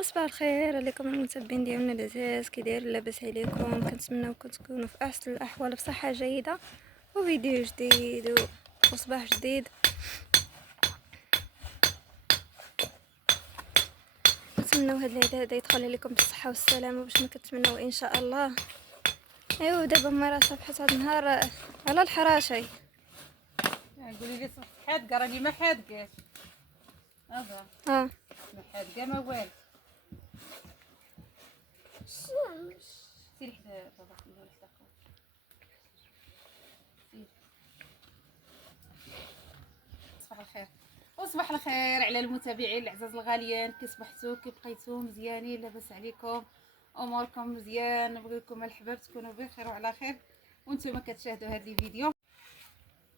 صباح الخير عليكم المتابعين ديالنا العزاز، كي داير؟ لاباس عليكم؟ كنتمناوكم تكونوا في احسن الاحوال بصحه جيده وفيديو جديد وصباح جديد. نتمنوا هاد العيد هذا يدخل عليكم بالصحه والسلامه باش ما كتمنوا ان شاء الله. ايوا دابا مرة صبحت هاد النهار على الحراشي. قولي لي صبحت حادقه، راني ما حادقاش. هذا اه ما حادقه ما والو. سير حدا بابا الله يسلمك. سير. صباح الخير وصباح الخير على المتابعين العزاز الغاليين. كي صبحتوا؟ كي بقيتوا؟ مزيانين؟ لاباس عليكم؟ اموركم مزيان؟ نبغي لكم الحباب تكونوا بخير وعلى خير وانتم كتشاهدوا هذا الفيديو.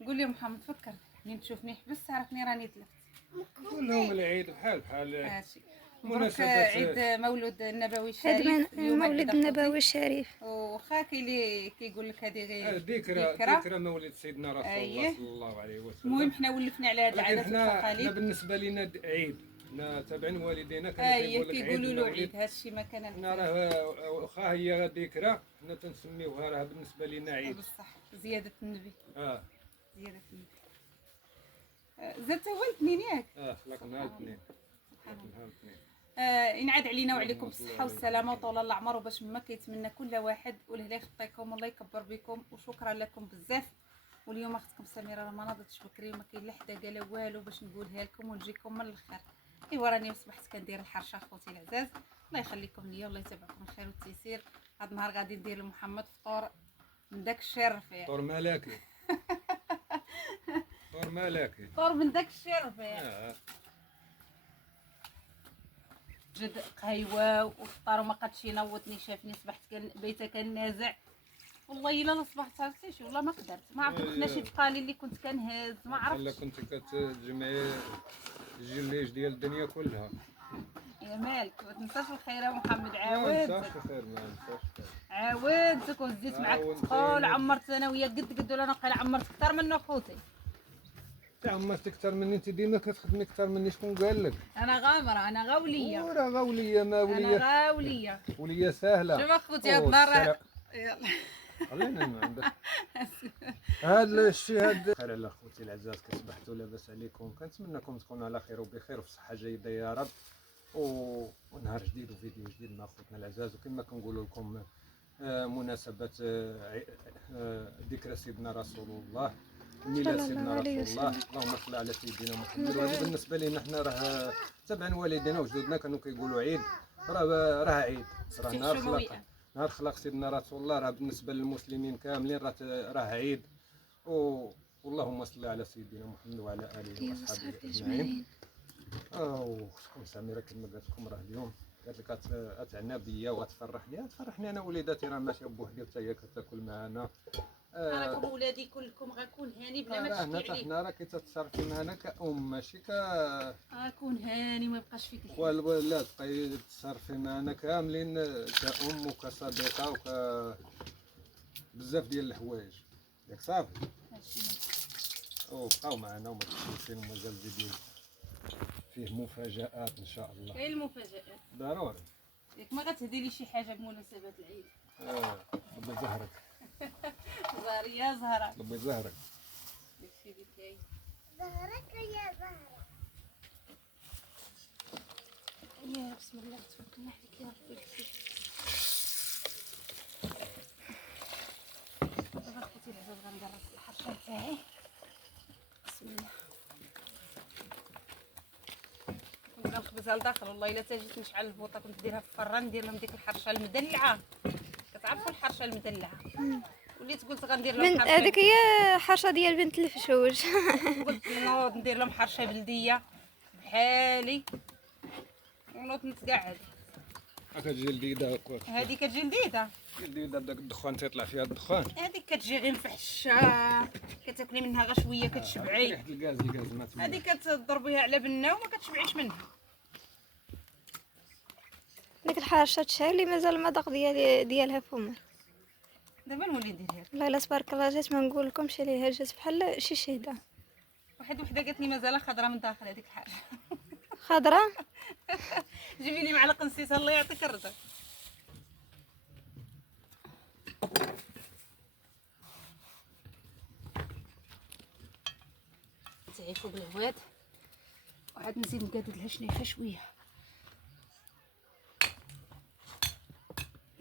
قول لي محمد، فكر منين تشوفني حبس تعرفني راني تلفت. نقول لهم العيد بحال ماشي. مبروك مناسبات عيد مولود النبوي هاد الشريف اليوم. مولد عيد النبوي أخوتي. الشريف. وخا اللي كيقول لك هذه غير ذكرى مولد سيدنا رسول الله أيه. صلى الله عليه وسلم. المهم حنا ولفنا على هاد لكن العادات حنا والتقاليد. بالنسبه لنا عيد، حنا تابعين والدينا كانوا كيقولوا له عيد. المولد. هادشي ما كان حنا راه واخا هي ذكرى حنا تنسميوها راه بالنسبه لنا عيد. بصح زياده النبي. زياده النبي. زدت هو الاثنين ياك. خلقنا الاثنين. ينعاد علينا وعليكم بالصحه والسلامه وطول العمر وباش ما كيتمنى كل واحد والهلا يخطيكم والله يكبر بكم وشكرا لكم بزاف. واليوم اختكم سميره راه ما ناضتش بكري وما كاين لا حدا قال والو باش نقولها لكم ونجيكم من الاخر. ايوا راني صبحت كندير الحرشه اخوتي العزاز، الله يخليكم ليا والله يتبعكم الخير والتيسير. هذا النهار غادي ندير لمحمد فطور من داك الشيء الرفيع. فطور ملكي. فطور ملكي. فطور من داك الشيء الرفيع. جد قهيوه وفطار وما قادش ينوضني، شافني صبحت بيته كنازع. والله الا صبحت عرفتي شي والله ما قدرت، ما عرفت حنا شي تقالي اللي كنت كنهز ما عرفتش. الا كنت كتجمعي الجليج ديال الدنيا كلها. يا مالك ما تنساش الخير يا محمد. ما ننساش الخير، ما ننساش الخير. عاودتك وزيت معاك الثقال، عمرت انا وياك قد ولا نقل عمرت اكثر منه خوتي. انت عمرت اكثر مني، انت ديما كتخدمي اكثر مني. شكون قال لك؟ انا غامره، انا غاوليه. وراه غاوليه ما وليه. انا غاوليه وليه سهله. شوف اخوتي هاد النهار. يلا خلينا نعم. هذا الشيء هذا خير على اخوتي العزاز. كصبحتوا لاباس عليكم؟ كنتمنىكم تكونوا على خير وبخير وفي صحه جيده يا رب. ونهار جديد وفيديو جديد مع خوتنا العزاز. وكما كنقولوا لكم مناسبه ذكرى سيدنا رسول الله، ميلاد سيدنا رسول الله. اللهم صل على سيدنا محمد. وهذا بالنسبه لنا حنا راه تبعا والدينا وجدودنا كانوا كيقولوا عيد. راه عيد، راه نهار خلق سيدنا رسول الله. راه بالنسبه للمسلمين كاملين راه عيد. واللهم صل على سيدنا محمد وعلى اله وصحبه اجمعين. وشكون سميره كما قالت لكم راه اليوم قالت لك اتعنى بيا وتفرحني انا وليداتي راه ماشيه بوحدي حتى هي كتاكل معنا. راكم ولادي كلكم غنكون هاني بلا ما تشكي عليك. حنا راه كتتصرفي معنا كأم ماشي غنكون هاني وما يبقاش فيك الحال. لا تبقاي تتصرفي معنا كاملين كأم وكصديقه بزاف ديال الحوايج ياك صافي. بقاو معنا وما تمشيوش فين مازال الفيديو فيه مفاجآت ان شاء الله. كاين المفاجآت ضروري. ياك ما غتهدي لي شي حاجه بمناسبه العيد. ربي يزهرك. زهر يا زهره. ربي يزهرك. داكشي اللي كاين. زهرك يا زهرة. يا بسم الله توكلنا عليك يا ربي. دابا اخوتي العزاز غنجرب الحرشه تاعي. بسم الله. كنت غنخبزها لداخل والله الا تا جيت نشعل البوطه كنت نديرها في الفران ندير لهم ديك الحرشه المدلعه. كتعرفوا الحرشه المدلعه؟ وليت قلت غندير لهم حرشه. هذيك هي حرشه ديال بنت الفشوج. قلت نوض ندير لهم حرشه بلديه بحالي ونوض نتقعد. كتجي لذيذه. هذه كتجي لذيذه. لذيذه داك الدخان تيطلع فيها الدخان. هذيك كتجي غير مفحشه كتاكلي منها غير شويه كتشبعي. ريحه الغاز ما تما. هذه كتضربيها على بنه وما كتشبعيش منها. ديك الحرشه تشعل اللي مازال المذاق ديالها فمك. دابا نولي نديرها. لا تبارك الله جات ما نقول لكمش عليها، جات بحال شي شهده. وحده قالت لي مازال خضره من داخل هذيك الحاجه. خضراء جيبي لي معلقه نسيتها الله يعطيك الرضا. تعيفوا بالهواد وعاد نزيد نقادد لها شنيفه شويه.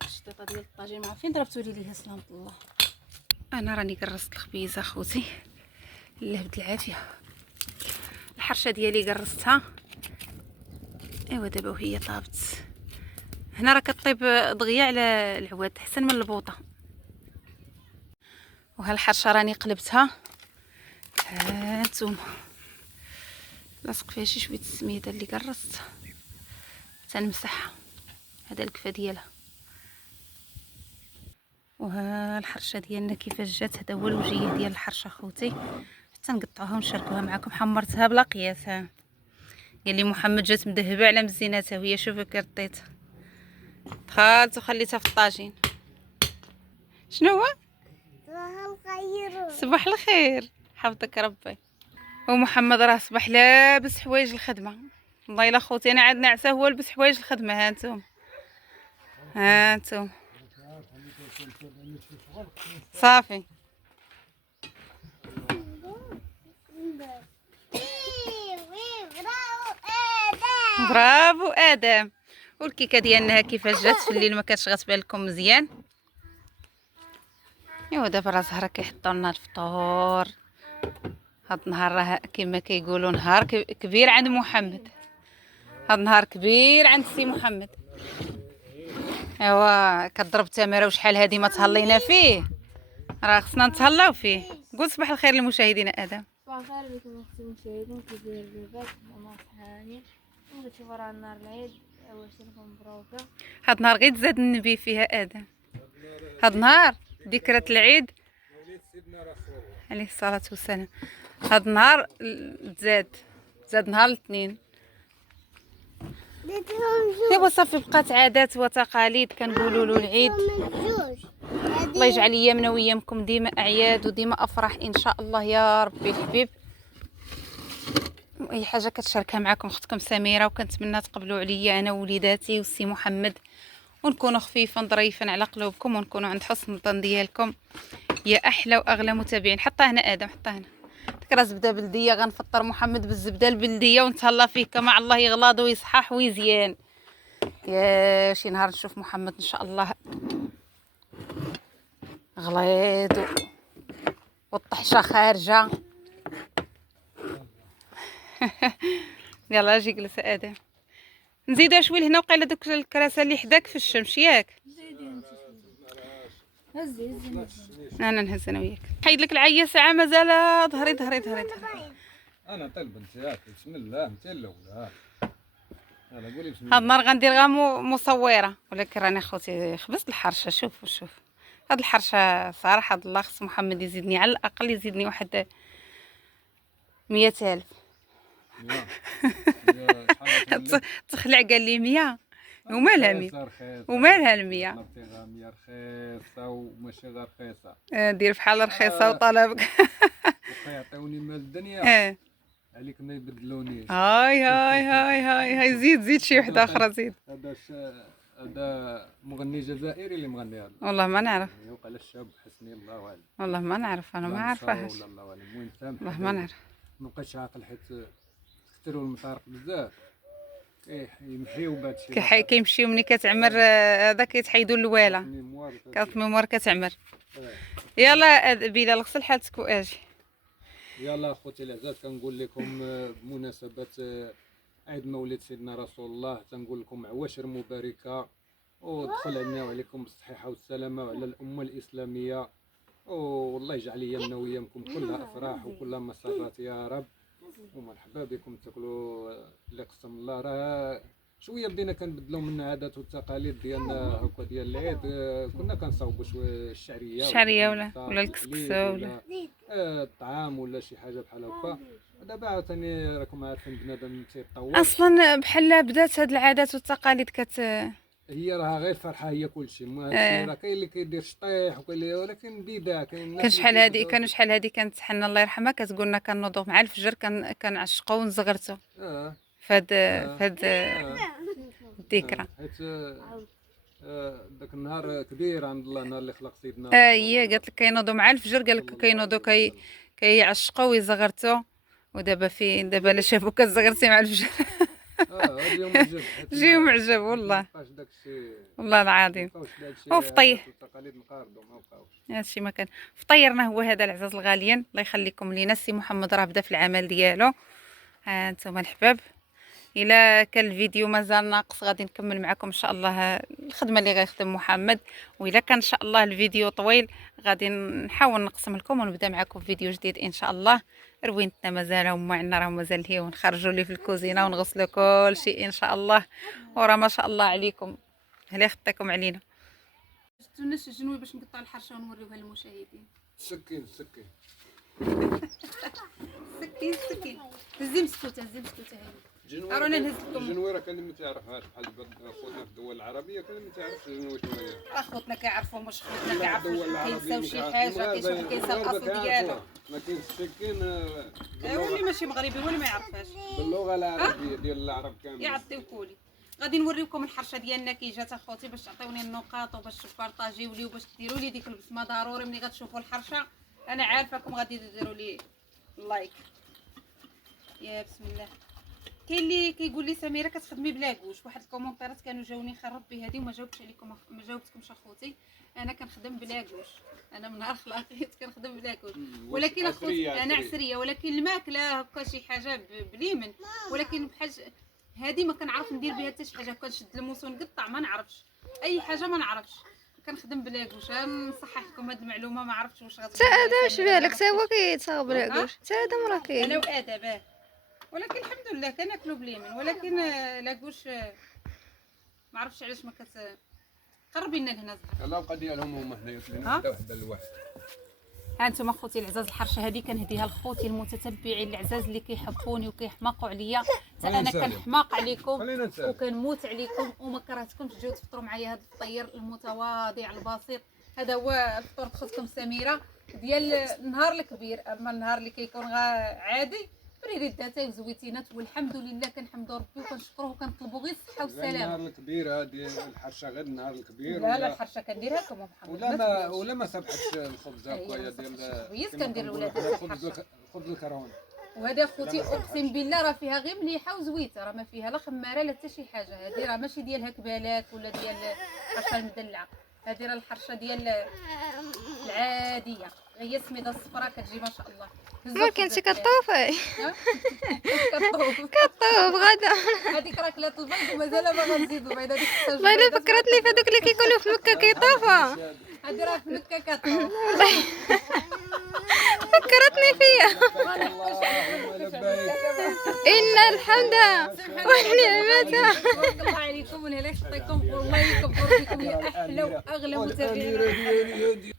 الشطيطه ديال الطاجين مع فين ضربتوا لي ليها سلامة الله. انا راني قرصت الخبيزه خوتي الله يبد العافيه. الحرشه ديالي قرصتها ايوا دابا وهي طابت. هنا راه كطيب دغيا على العواد احسن من البوطه. وهالحرشه راني قلبتها ها نتوما لاصق فيها شي شويه السميده اللي قرصت تنمسحها. هذا الكفا ديالها. وها الحرشه ديالنا كيفاش جات. هذا هو الوجيه ديال الحرشه خوتي حتى نقطعوها ونشاركوها معكم. حمرتها بلا قياس ها قال لي محمد جات مذهبه على مزيناتها وهي شوفوا كي رديتها دخلت وخليتها في الطاجين. شنو هو؟ صباح الخير حفظك ربي. ومحمد راه صباح لابس حوايج الخدمه. والله الا خوتي انا عاد نعسه هو لبس حوايج الخدمه. ها انتم ها انتم صافي. برافو ادم. والكيكه ديالنا كيفاش جات في الليل ما كانتش غتبان لكم مزيان. ايوا دابا راه زهره كيحطوا لنا الفطور. هاد النهار راه كما كيقولوا نهار كبير عند محمد. هاد النهار كبير عند سي محمد. ايوا كضرب التماره وشحال هادي ما تهلينا فيه راه خصنا نتهلاو فيه. قول صباح الخير للمشاهدين ادم. صباح الخير بكم اختي المشاهدين. كيداير الباب انا صحاني ونشوفوا راه نهار العيد واش لكم مبروكه. هاد النهار غير تزاد النبي فيها ادم. هاد النهار ذكرى العيد عليه الصلاه والسلام. هاد النهار زاد نهار الاثنين. ايوا صافي بقات عادات وتقاليد كنقولوا له العيد. الله يجعل ايامنا وايامكم ديما اعياد وديما افراح ان شاء الله يا ربي الحبيب. واي حاجه كتشاركها معكم اختكم سميره وكنتمنى تقبلوا عليا انا ووليداتي والسي محمد ونكونوا خفيفا ظريفا على قلوبكم ونكونوا عند حسن الظن ديالكم يا احلى واغلى متابعين. حطها هنا ادم حطها هنا. ديك راه زبده بلديه غنفطر محمد بالزبده البلديه ونتهلا فيه كما الله يغلاض ويصحح ويزيان. يا شي نهار نشوف محمد ان شاء الله غليظ والطحشه خارجه. يلا اجي جلس ادم. نزيدها شويه لهنا وقيله دوك الكراسه اللي حداك في الشمس ياك. هزي انا نهز انا وياك. حيد لك العيه ساعه مازال ظهري ظهري ظهري ظهري. انا طلب انت ياك بسم الله انت الاولى. انا قولي بسم هاد النهار غندير غير مصوره ولكن راني خوتي خبزت الحرشه. شوفوا شوف هاد الحرشه صراحه الله خص محمد يزيدني على الاقل يزيدني واحد 100,000. تخلع قال لي 100 ومالها 100 ومالها 100 رخيصه وماشي غير رخيصه. دير بحال رخيصه وطلبك. يعطيوني مال الدنيا عليك ما يبدلونيش. هاي زيد شي وحده اخرى زيد. هذا مغني جزائري اللي مغنيها والله ما نعرف. يوقع الشاب حسني الله اعلم. والله ما نعرف انا ما عارفاهاش الله اعلم. المهم سامح والله ما نعرف. مابقيتش عاقل حيت كثروا المطارق بزاف يمحيو بهذا الشيء. كيمشيو ملي كتعمر هذا كيتحيدوا الواله كتميموار كتعمر. يلا بلال غسل حالتك واجي. يلا اخوتي العزاز كنقول لكم بمناسبه عيد مولد سيدنا رسول الله تنقول لكم عواشر مباركه ودخل علينا وعليكم بالصحه والسلامه وعلى الامه الاسلاميه. والله يجعل ايامنا وايامكم كلها افراح وكلها مسرات يا رب. ومرحبا بكم تاكلوا اللي قسم الله. راه شويه بدينا كنبدلوا من العادات والتقاليد ديالنا هكا ديال العيد. كنا كنصاوبوا شويه الشعريه ولا الكسكسه ولا الطعام ولا شي حاجه بحال هكا. دابا عاوتاني راكم عارفين بنادم تيطور اصلا بحال بدات هاد العادات والتقاليد هي راه غير فرحه هي كلشي. راه كاين اللي كيدير شطيح وكاين اللي ولكن بداع كاين كان شحال هادي كانت حنا الله يرحمها كتقول لنا كنوضوا مع الفجر كنعشقوا ونزغرتوا فهاد الذكرى. حيت داك النهار كبير عند الله، النهار اللي خلق سيدنا. هي قالت لك كينوضوا مع الفجر، قال لك كينوضوا كيعشقوا ويزغرتوا، ودابا فين دابا لا شافوا كتزغرتي مع الفجر. اليوم عجب جيو معجب والله، مابقاش داكشي، والله العظيم. مابقاوش داكشي وفطيح. التقاليد نقارضوا، ما بقاوش. هادشي ما كان. فطيرنا هو هذا العزاز الغاليين، الله يخليكم لينا. السي محمد راه بدا في العمل ديالو. ها انتم الحباب، الى كان الفيديو مازال ناقص غادي نكمل معكم ان شاء الله الخدمه اللي غيخدم محمد، واذا كان ان شاء الله الفيديو طويل غادي نحاول نقسم لكم ونبدا معكم فيديو جديد ان شاء الله. روينتنا مازال هما عندنا، راه مازال هي، ونخرجوا لي في الكوزينه ونغسلوا كل شيء ان شاء الله. وراه ما شاء الله عليكم، هلا خطيكم علينا. جبتولناش الجنوي باش نقطع الحرشه ونوريوها للمشاهدين. السكين سكين هزي مسكوته هاي. رانا نهز لكم. الجنوي راه كان ما تعرفهاش، بحال خوتنا في الدول العربيه كان ما تعرفش الجنوي شنو هي. اخوتنا كيعرفوا، مش خوتنا كيعرفوا، كينساو شي حاجه، كيشوفوا كينساو الاصل ديالو. ما كاينش السكين هو اللي ماشي مغربي هو اللي ما يعرفهاش باللغه العربيه ديال العرب كامل. يعطيوكولي. غادي نوريكم الحرشه ديالنا كي جات اخوتي، باش تعطيوني النقاط وباش تبارطاجيو لي وباش ديروا لي ديك البسمه. ضروري ملي غتشوفوا الحرشه انا عارفاكم غادي ديروا لي لايك. يا بسم الله. كاين اللي كيقول لي سميره كتخدمي بلا كوش، واحد الكومونتيرات كانوا جاوني خرب بي هذه وما جاوبتش عليكم، ما جاوبتكمش اخوتي. انا كنخدم بلا كوش، انا من نهار خلاقيت كنخدم بلا كوش، ولكن اخوتي انا عسريه، ولكن الماكله هكا شي حاجه بليمن، ولكن بحال هذه ما كنعرف ندير بها حتى شي حاجه. كنشد الموس ونقطع، ما نعرفش اي حاجه، ما نعرفش كنخدم بلا كوش. نصحح لكم هذه المعلومه، ما عرفتش واش غادي. تا هذا واش بالك، تا هو كيتصاوب بلا كوش، تا هذا مرا كاين. انا وادب، ولكن الحمد لله كناكلوا بليمن، ولكن لاكوش ما عرفتش علاش ما قربي لنا لهنا زهر. العلاقه ديالهم هما هنايا خلينا نبدا وحده لواحد. ها انتم اخوتي العزاز، الحرشه هذه كنهديها لخوتي المتتبعين العزاز اللي كيحبوني وكيحماقوا عليا. حتى انا كنحماق عليكم وكنموت عليكم، وما كرهتكمش تجيو تفطروا معايا هذا الفطير المتواضع البسيط. هذا هو فطور اختكم سميره ديال النهار الكبير. اما النهار اللي كيكون عادي بريداتي وزويتينات، والحمد لله كنحمدوا ربي وكنشكروه وكنطلبوا غير الصحه والسلامه. النهار الكبير هذه الحرشه غير النهار الكبير. لا الحرشه كنديرها لكم محمد، ولا ما سبحتش الخبزه هكايا ديال كويس كندير لولاد خبز الكرون. وهذا خوتي اقسم بالله راه فيها غير مليحه وزويته، راه ما فيها لا خماره لا حتى شي حاجه. هذه راه ماشي ديال هكبالات ولا ديال الحرشه المدلعه، هذه راه الحرشه ديال العاديه، هي السميده الصفراء كتجي ما شاء الله. ما كنتي كطوفي كطوف غدا. هذيك راه كلات البيض ومازال ما غنزيدوا البيض. هذيك والله الا فكرتني في هذوك اللي كيقولوا في مكه كيطوفوا. هذه راه في مكه كطوف. فكرتني فيها. ان الحمد والنعمه. بارك الله عليكم، والله يحفظكم والله يكبر بكم يا احلى واغلى متابعين.